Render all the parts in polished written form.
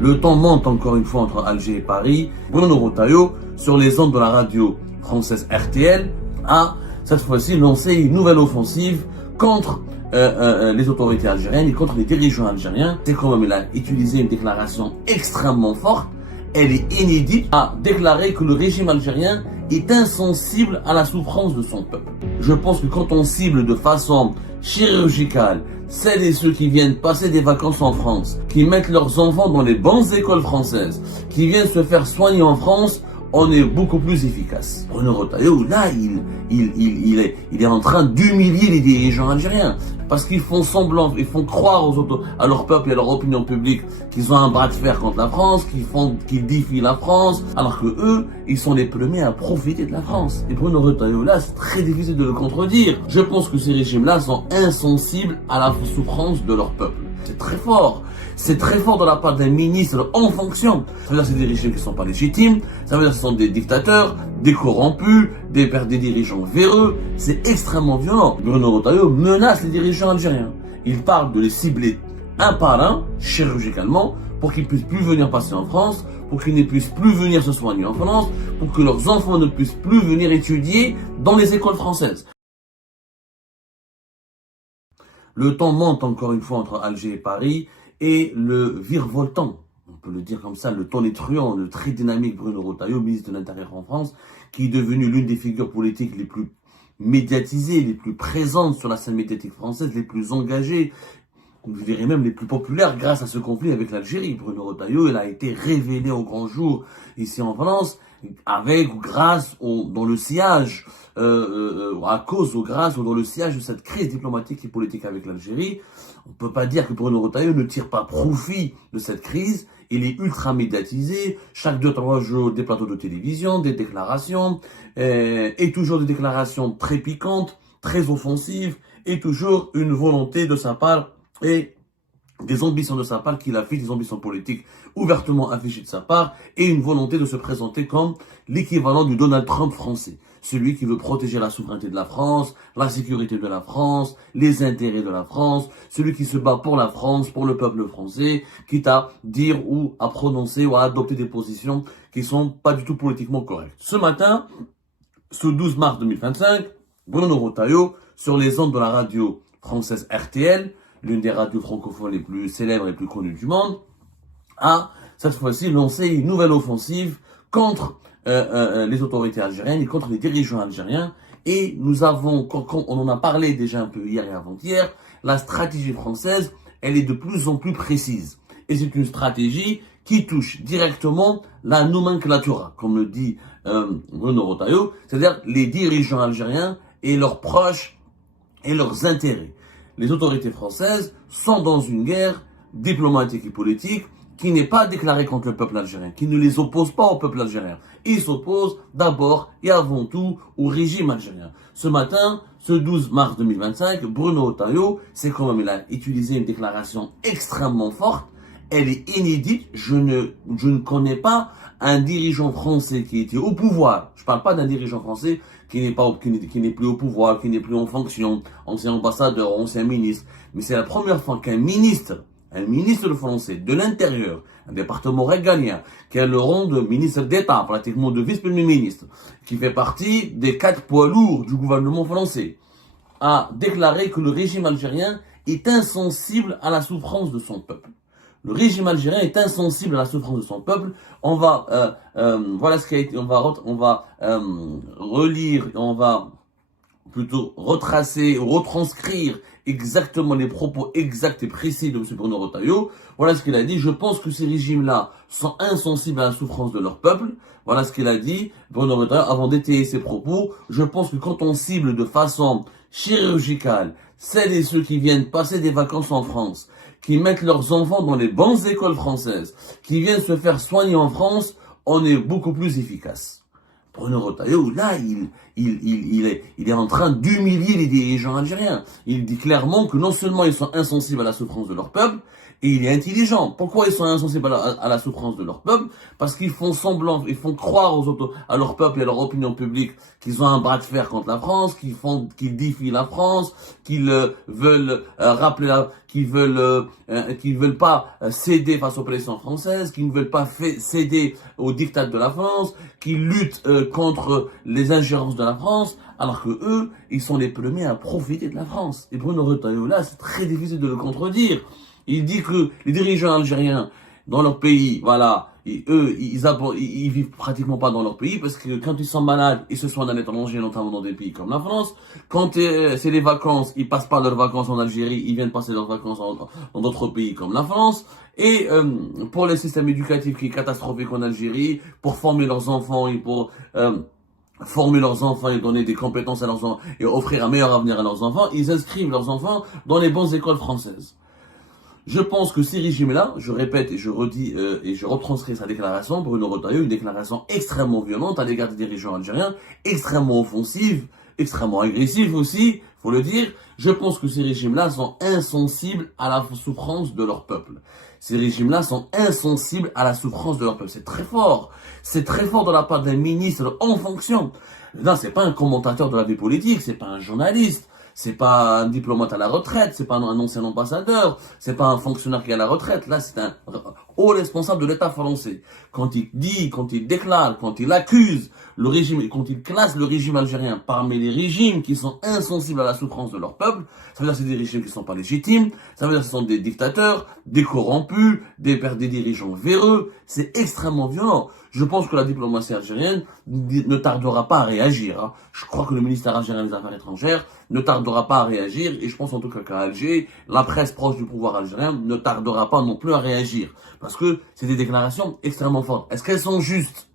Le temps monte encore une fois entre Alger et Paris. Bruno Retailleau, sur les ondes de la radio française RTL, a cette fois-ci lancé une nouvelle offensive contre les autorités algériennes et contre les dirigeants algériens. C'est quand même, il a utilisé une déclaration extrêmement forte. Elle est inédite, a déclaré que le régime algérien est insensible à la souffrance de son peuple. Je pense que quand on cible de façon chirurgicale celles et ceux qui viennent passer des vacances en France, qui mettent leurs enfants dans les bonnes écoles françaises, qui viennent se faire soigner en France, on est beaucoup plus efficace. Bruno Retailleau, là, il est en train d'humilier les dirigeants algériens. Parce qu'ils font semblant, ils font croire à leur peuple et à leur opinion publique qu'ils ont un bras de fer contre la France, qu'ils défient la France, alors que eux, ils sont les premiers à profiter de la France. Et Bruno Retailleau, là, c'est très difficile de le contredire. Je pense que ces régimes-là sont insensibles à la souffrance de leur peuple. C'est très fort. C'est très fort de la part d'un ministre en fonction. Ça veut dire que c'est des régimes qui ne sont pas légitimes. Ça veut dire que ce sont des dictateurs, des corrompus, des dirigeants véreux. C'est extrêmement violent. Bruno Retailleau menace les dirigeants algériens. Il parle de les cibler un par un, chirurgicalement, pour qu'ils ne puissent plus venir passer en France, pour qu'ils ne puissent plus venir se soigner en France, pour que leurs enfants ne puissent plus venir étudier dans les écoles françaises. Le temps monte encore une fois entre Alger et Paris et le virevoltant, on peut le dire comme ça, le tonitruant, le très dynamique Bruno Retailleau, ministre de l'Intérieur en France, qui est devenu l'une des figures politiques les plus médiatisées, les plus présentes sur la scène médiatique française, les plus engagées, je dirais même les plus populaires grâce à ce conflit avec l'Algérie. Bruno Retailleau, il a été révélé au grand jour ici en France, avec ou grâce dans le sillage, à cause ou grâce ou dans le sillage de cette crise diplomatique et politique avec l'Algérie. On peut pas dire que Bruno Retailleau ne tire pas profit de cette crise. Il est ultra médiatisé, chaque 2-3 jours des plateaux de télévision, des déclarations, et toujours des déclarations très piquantes, très offensives, et toujours une volonté de sa part et des ambitions de sa part qu'il affiche, des ambitions politiques ouvertement affichées de sa part, et une volonté de se présenter comme l'équivalent du Donald Trump français. Celui qui veut protéger la souveraineté de la France, la sécurité de la France, les intérêts de la France, celui qui se bat pour la France, pour le peuple français, quitte à dire ou à prononcer ou à adopter des positions qui sont pas du tout politiquement correctes. Ce matin, ce 12 mars 2025, Bruno Retailleau, sur les ondes de la radio française RTL, l'une des radios francophones les plus célèbres et les plus connues du monde, a cette fois-ci lancé une nouvelle offensive contre les autorités algériennes et contre les dirigeants algériens. Et nous avons, on en a parlé déjà un peu hier et avant-hier, la stratégie française, elle est de plus en plus précise. Et c'est une stratégie qui touche directement la nomenclatura, comme le dit Bruno Retailleau, c'est-à-dire les dirigeants algériens et leurs proches et leurs intérêts. Les autorités françaises sont dans une guerre diplomatique et politique qui n'est pas déclarée contre le peuple algérien, qui ne les oppose pas au peuple algérien. Ils s'opposent d'abord et avant tout au régime algérien. Ce matin, ce 12 mars 2025, Bruno Retailleau, c'est quand même, il a utilisé une déclaration extrêmement forte. Elle est inédite. Je ne connais pas un dirigeant français qui était au pouvoir. Je ne parle pas d'un dirigeant français qui n'est plus au pouvoir, qui n'est plus en fonction, ancien ambassadeur, ancien ministre. Mais c'est la première fois qu'un ministre français de l'Intérieur, un département régalien, qui a le rang de ministre d'État, pratiquement de vice-premier ministre, qui fait partie des 4 poids lourds du gouvernement français, a déclaré que le régime algérien est insensible à la souffrance de son peuple. Le régime algérien est insensible à la souffrance de son peuple. On va, voilà ce qui a été, on va relire, on va plutôt retracer, retranscrire exactement les propos exacts et précis de M. Bruno Retailleau. Voilà ce qu'il a dit. Je pense que ces régimes-là sont insensibles à la souffrance de leur peuple. Voilà ce qu'il a dit, Bruno Retailleau, avant d'étayer ses propos. Je pense que quand on cible de façon chirurgicale celles et ceux qui viennent passer des vacances en France, qui mettent leurs enfants dans les bonnes écoles françaises, qui viennent se faire soigner en France, on est beaucoup plus efficace. Bruno Retailleau, là, il est en train d'humilier les dirigeants algériens. Il dit clairement que non seulement ils sont insensibles à la souffrance de leur peuple, Et il est intelligent. Pourquoi ils sont insensibles à la souffrance de leur peuple? Parce qu'ils font semblant, ils font croire à leur peuple et à leur opinion publique qu'ils ont un bras de fer contre la France, qu'ils défient la France, qu'ils veulent qu'ils veulent pas céder face aux pressions françaises, qu'ils ne veulent pas céder aux diktats de la France, qu'ils luttent contre les ingérences de la France, alors que eux, ils sont les premiers à profiter de la France. Et Bruno Retailleau, là, c'est très difficile de le contredire. Il dit que les dirigeants algériens, dans leur pays, voilà, ils vivent pratiquement pas dans leur pays parce que quand ils sont malades, ils se soignent à l'étranger, notamment dans des pays comme la France. Quand c'est les vacances, ils passent pas leurs vacances en Algérie, ils viennent passer leurs vacances dans d'autres pays comme la France. Et pour le système éducatif qui est catastrophique en Algérie, pour former leurs enfants et pour former leurs enfants et donner des compétences à leurs enfants et offrir un meilleur avenir à leurs enfants, ils inscrivent leurs enfants dans les bonnes écoles françaises. Je pense que ces régimes-là, je répète et je redis et je retranscris sa déclaration, Bruno Retailleau, une déclaration extrêmement violente à l'égard des dirigeants algériens, extrêmement offensive, extrêmement agressive aussi, faut le dire. Je pense que ces régimes-là sont insensibles à la souffrance de leur peuple. Ces régimes-là sont insensibles à la souffrance de leur peuple. C'est très fort. C'est très fort de la part d'un ministre en fonction. Là, c'est pas un commentateur de la vie politique, c'est pas un journaliste. C'est pas un diplomate à la retraite, c'est pas un ancien ambassadeur, c'est pas un fonctionnaire qui est à la retraite. Là, c'est un haut responsable de l'État français. Quand il dit, quand il déclare, quand il accuse le régime, quand il classe le régime algérien parmi les régimes qui sont insensibles à la souffrance de leur peuple, ça veut dire que c'est des régimes qui sont pas légitimes, ça veut dire que ce sont des dictateurs, des corrompus, des dirigeants véreux. C'est extrêmement violent. Je pense que la diplomatie algérienne ne tardera pas à réagir. Hein. Je crois que le ministère algérien des Affaires étrangères ne tardera pas à réagir, et je pense en tout cas qu'à Alger, la presse proche du pouvoir algérien ne tardera pas non plus à réagir. Parce que c'est des déclarations extrêmement fortes. Est-ce qu'elles sont justes?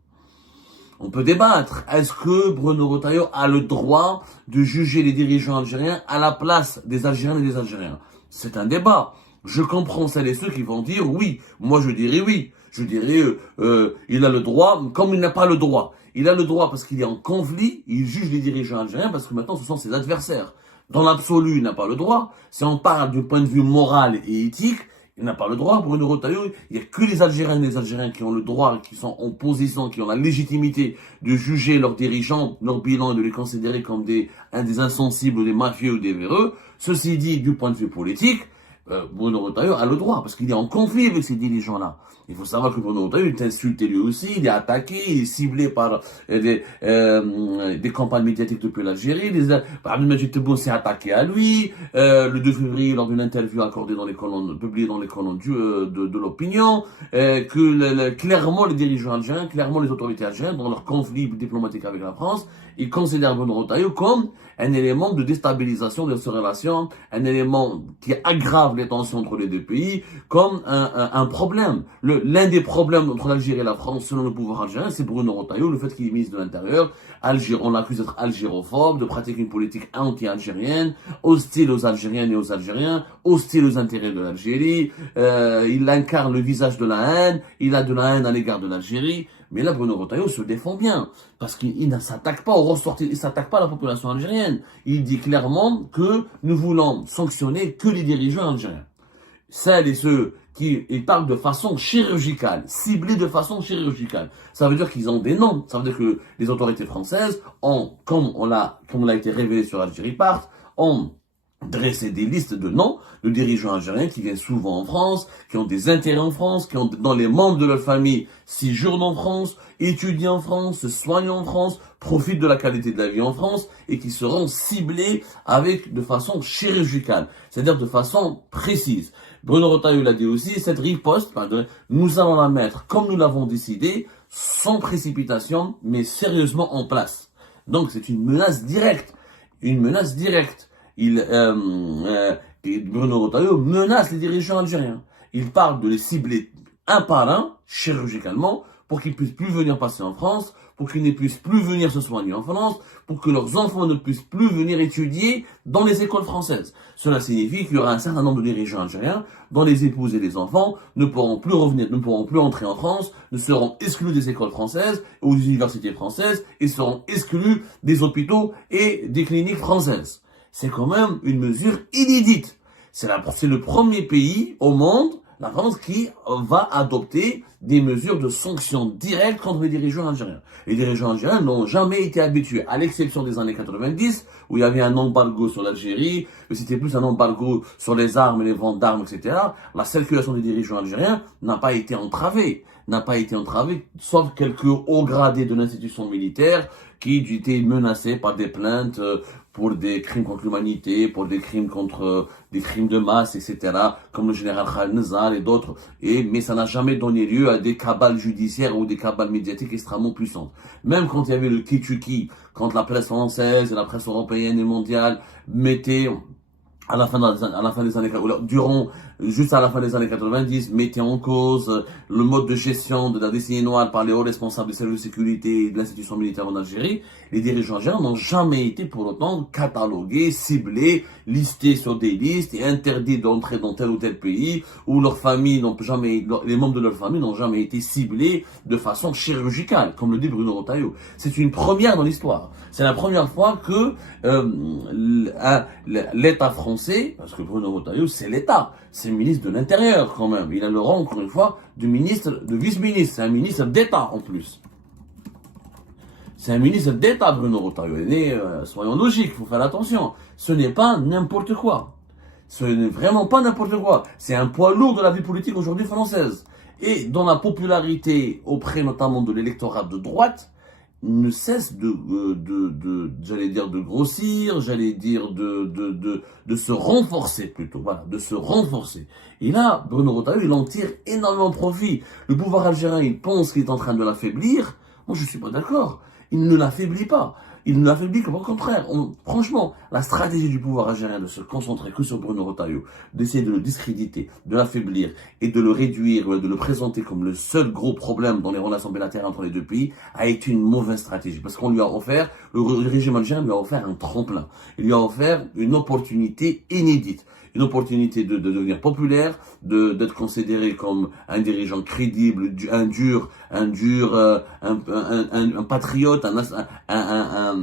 On peut débattre. Est-ce que Bruno Retailleau a le droit de juger les dirigeants algériens à la place des Algériens et des Algériens? C'est un débat. Je comprends celles et ceux qui vont dire oui. Moi, je dirais oui. Je dirais, il a le droit, comme il n'a pas le droit. Il a le droit parce qu'il est en conflit, il juge les dirigeants algériens parce que maintenant ce sont ses adversaires. Dans l'absolu, il n'a pas le droit. Si on parle du point de vue moral et éthique, il n'a pas le droit. Bruno Retailleau, il n'y a que les Algériens et les Algériens qui ont le droit, qui sont en position, qui ont la légitimité de juger leurs dirigeants, leur bilan et de les considérer comme des insensibles, des mafieux ou des véreux. Ceci dit, du point de vue politique, Bruno Retailleau a le droit, parce qu'il est en conflit avec ces dirigeants-là. Il faut savoir que Bruno Retailleau est insulté lui aussi, il est attaqué, il est ciblé par des campagnes médiatiques depuis l'Algérie. Abdel Majid Tebboune s'est attaqué à lui. Le 2 février, lors d'une interview accordée dans les colonnes, publiée dans les colonnes de l'opinion, clairement les dirigeants algériens, clairement les autorités algériennes, dans leur conflit diplomatique avec la France, ils considèrent Bruno Retailleau comme un élément de déstabilisation de ces relations, un élément qui aggrave les tensions entre les deux pays, comme un problème. L'un des problèmes entre l'Algérie et la France, selon le pouvoir algérien, c'est Bruno Retailleau, le fait qu'il est ministre de l'Intérieur. On l'accuse d'être algérophobe, de pratiquer une politique anti-algérienne, hostile aux Algériennes et aux Algériens, hostile aux intérêts de l'Algérie. Il incarne le visage de la haine, il a de la haine à l'égard de l'Algérie. Mais là, Bruno Retailleau se défend bien, parce qu'il ne s'attaque pas aux ressortissants, il s'attaque pas à la population algérienne. Il dit clairement que nous voulons sanctionner que les dirigeants algériens. Celles et ceux ils parlent de façon chirurgicale, ciblés de façon chirurgicale. Ça veut dire qu'ils ont des noms. Ça veut dire que les autorités françaises ont, comme on l'a été révélé sur Algérie Part, ont dressé des listes de noms de dirigeants algériens qui viennent souvent en France, qui ont des intérêts en France, qui ont dans les membres de leur famille séjournent en France, étudient en France, se soignent en France, profitent de la qualité de la vie en France et qui seront ciblés de façon chirurgicale, c'est-à-dire de façon précise. Bruno Retailleau l'a dit aussi, cette riposte, nous allons la mettre comme nous l'avons décidé, sans précipitation, mais sérieusement en place. Donc c'est une menace directe. Une menace directe. Bruno Retailleau menace les dirigeants algériens. Il parle de les cibler un par un, chirurgicalement, pour qu'ils puissent plus venir passer en France, pour qu'ils ne puissent plus venir se soigner en France, pour que leurs enfants ne puissent plus venir étudier dans les écoles françaises. Cela signifie qu'il y aura un certain nombre de dirigeants algériens dont les épouses et les enfants ne pourront plus revenir, ne pourront plus entrer en France, ne seront exclus des écoles françaises ou des universités françaises et seront exclus des hôpitaux et des cliniques françaises. C'est quand même une mesure inédite. C'est le premier pays au monde, La France qui va adopter des mesures de sanctions directes contre les dirigeants algériens. Les dirigeants algériens n'ont jamais été habitués, à l'exception des années 90, où il y avait un embargo sur l'Algérie, mais c'était plus un embargo sur les armes et les ventes d'armes, etc. La circulation des dirigeants algériens n'a pas été entravée, sauf quelques hauts gradés de l'institution militaire qui étaient menacés par des plaintes pour des crimes contre l'humanité, pour des crimes contre des crimes de masse, etc., comme le général Khaled Nazar et d'autres. Mais ça n'a jamais donné lieu à des cabales judiciaires ou des cabales médiatiques extrêmement puissantes. Même quand il y avait le Kitchuki, quand la presse française et la presse européenne et mondiale mettaient à la fin des années, juste à la fin des années 90, mettait en cause le mode de gestion de la décennie noire par les hauts responsables des services de sécurité et de l'institution militaire en Algérie. Les dirigeants algériens n'ont jamais été pour autant catalogués, ciblés, listés sur des listes et interdits d'entrer dans tel ou tel pays, où leurs familles n'ont jamais, les membres de leur famille n'ont jamais été ciblés de façon chirurgicale, comme le dit Bruno Retailleau. C'est une première dans l'histoire. C'est la première fois que l'État français, parce que Bruno Retailleau, c'est l'État, c'est le ministre de l'Intérieur quand même. Il a le rang, encore une fois, de vice-ministre. C'est un ministre d'État en plus. C'est un ministre d'État, Bruno Retailleau. Soyons logiques, il faut faire attention. Ce n'est pas n'importe quoi. Ce n'est vraiment pas n'importe quoi. C'est un poids lourd de la vie politique aujourd'hui française. Et dont la popularité auprès notamment de l'électorat de droite ne cesse j'allais dire de grossir, de se renforcer plutôt, voilà, de se renforcer. Et là, Bruno Retailleau, il en tire énormément profit. Le pouvoir algérien, il pense qu'il est en train de l'affaiblir. Moi, je suis pas d'accord. Il ne l'affaiblit pas. Il ne l'affaiblit qu'au contraire. Franchement, la stratégie du pouvoir algérien de se concentrer que sur Bruno Retailleau, d'essayer de le discréditer, de l'affaiblir et de le réduire, de le présenter comme le seul gros problème dans les relations bilatérales entre les deux pays, a été une mauvaise stratégie. Parce qu'on lui a offert, le régime algérien lui a offert un tremplin. Il lui a offert une opportunité inédite. Une opportunité de devenir populaire, d'être considéré comme un dirigeant crédible, un patriote, un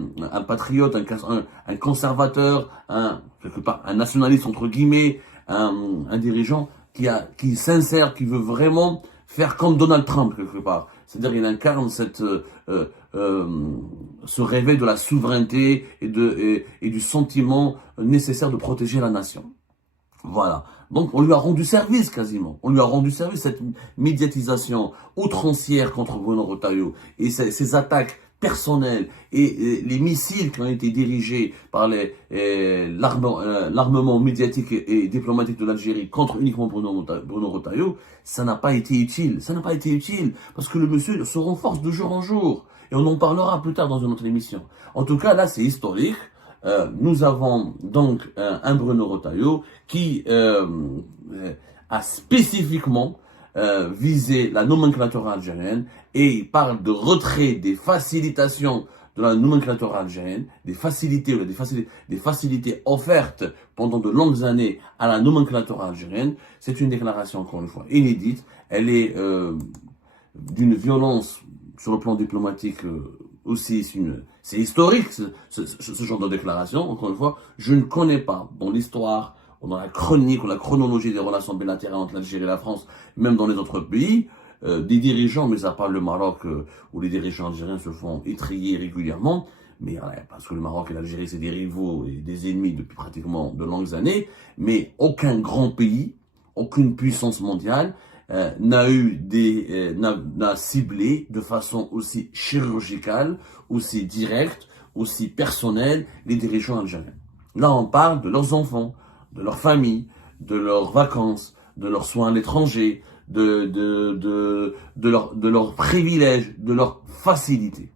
conservateur, quelque part, un nationaliste entre guillemets, un dirigeant qui sincère, qui veut vraiment faire comme Donald Trump quelque part. C'est-à-dire il incarne ce réveil de la souveraineté et du sentiment nécessaire de protéger la nation. Voilà. Donc, on lui a rendu service quasiment. On lui a rendu service, cette médiatisation outrancière contre Bruno Retailleau et ces attaques personnelles et les missiles qui ont été dirigés par l'armement médiatique et diplomatique de l'Algérie contre uniquement Bruno Retailleau, ça n'a pas été utile. Ça n'a pas été utile parce que le monsieur se renforce de jour en jour. Et on en parlera plus tard dans une autre émission. En tout cas, là, c'est historique. Nous avons donc un Bruno Retailleau qui a spécifiquement visé la nomenclature algérienne et il parle de retrait des facilitations de la nomenclature algérienne, des facilités offertes pendant de longues années à la nomenclature algérienne. C'est une déclaration, encore une fois, inédite. Elle est d'une violence sur le plan diplomatique aussi, c'est historique ce genre de déclaration. Encore une fois, je ne connais pas dans l'histoire, ou dans la chronique ou la chronologie des relations bilatérales entre l'Algérie et la France, même dans les autres pays, des dirigeants, mais à part le Maroc, où les dirigeants algériens se font étriller régulièrement, mais parce que le Maroc et l'Algérie, c'est des rivaux et des ennemis depuis pratiquement de longues années, mais aucun grand pays, aucune puissance mondiale n'a ciblé de façon aussi chirurgicale, aussi directe, aussi personnelle les dirigeants algériens. Là, on parle de leurs enfants, de leurs familles, de leurs vacances, de leurs soins à l'étranger, de leurs privilèges, de leurs facilités.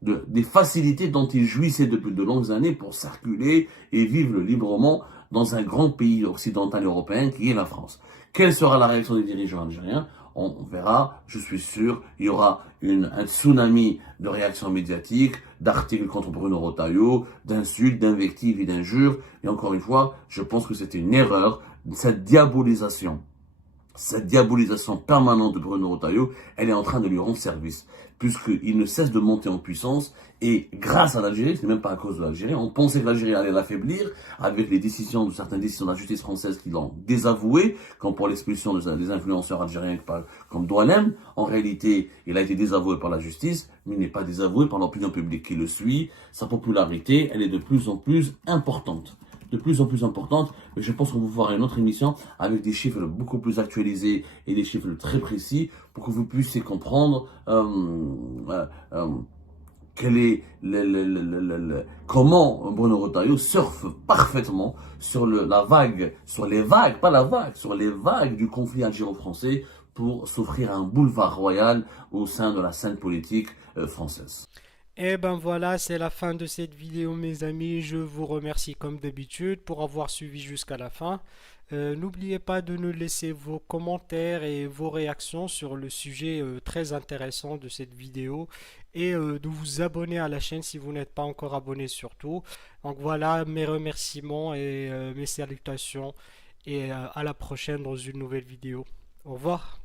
Des facilités dont ils jouissaient depuis de longues années pour circuler et vivre librement dans un grand pays occidental européen qui est la France. Quelle sera la réaction des dirigeants algériens? On verra, je suis sûr, il y aura un tsunami de réactions médiatiques, d'articles contre Bruno Retailleau, d'insultes, d'invectives et d'injures. Et encore une fois, je pense que c'était une erreur, cette diabolisation Cette diabolisation permanente de Bruno Retailleau, elle est en train de lui rendre service, puisqu'il ne cesse de monter en puissance, et grâce à l'Algérie, c'est même pas à cause de l'Algérie, on pensait que l'Algérie allait l'affaiblir, avec les décisions de certaines décisions de la justice française qui l'ont désavoué, comme pour l'expulsion des influenceurs algériens comme Doualem. En réalité, il a été désavoué par la justice, mais il n'est pas désavoué par l'opinion publique qui le suit. Sa popularité, elle est de plus en plus importante. De plus en plus importante. Mais je pense qu'on va voir une autre émission avec des chiffres beaucoup plus actualisés et des chiffres très précis pour que vous puissiez comprendre quel est comment Bruno Retailleau surfe parfaitement sur la vague, sur les vagues, pas la vague, sur les vagues du conflit algéro-français pour s'offrir un boulevard royal au sein de la scène politique française. Et ben voilà, c'est la fin de cette vidéo mes amis. Je vous remercie comme d'habitude pour avoir suivi jusqu'à la fin. N'oubliez pas de nous laisser vos commentaires et vos réactions sur le sujet très intéressant de cette vidéo et de vous abonner à la chaîne si vous n'êtes pas encore abonné surtout. Donc voilà mes remerciements et mes salutations et à la prochaine dans une nouvelle vidéo. Au revoir.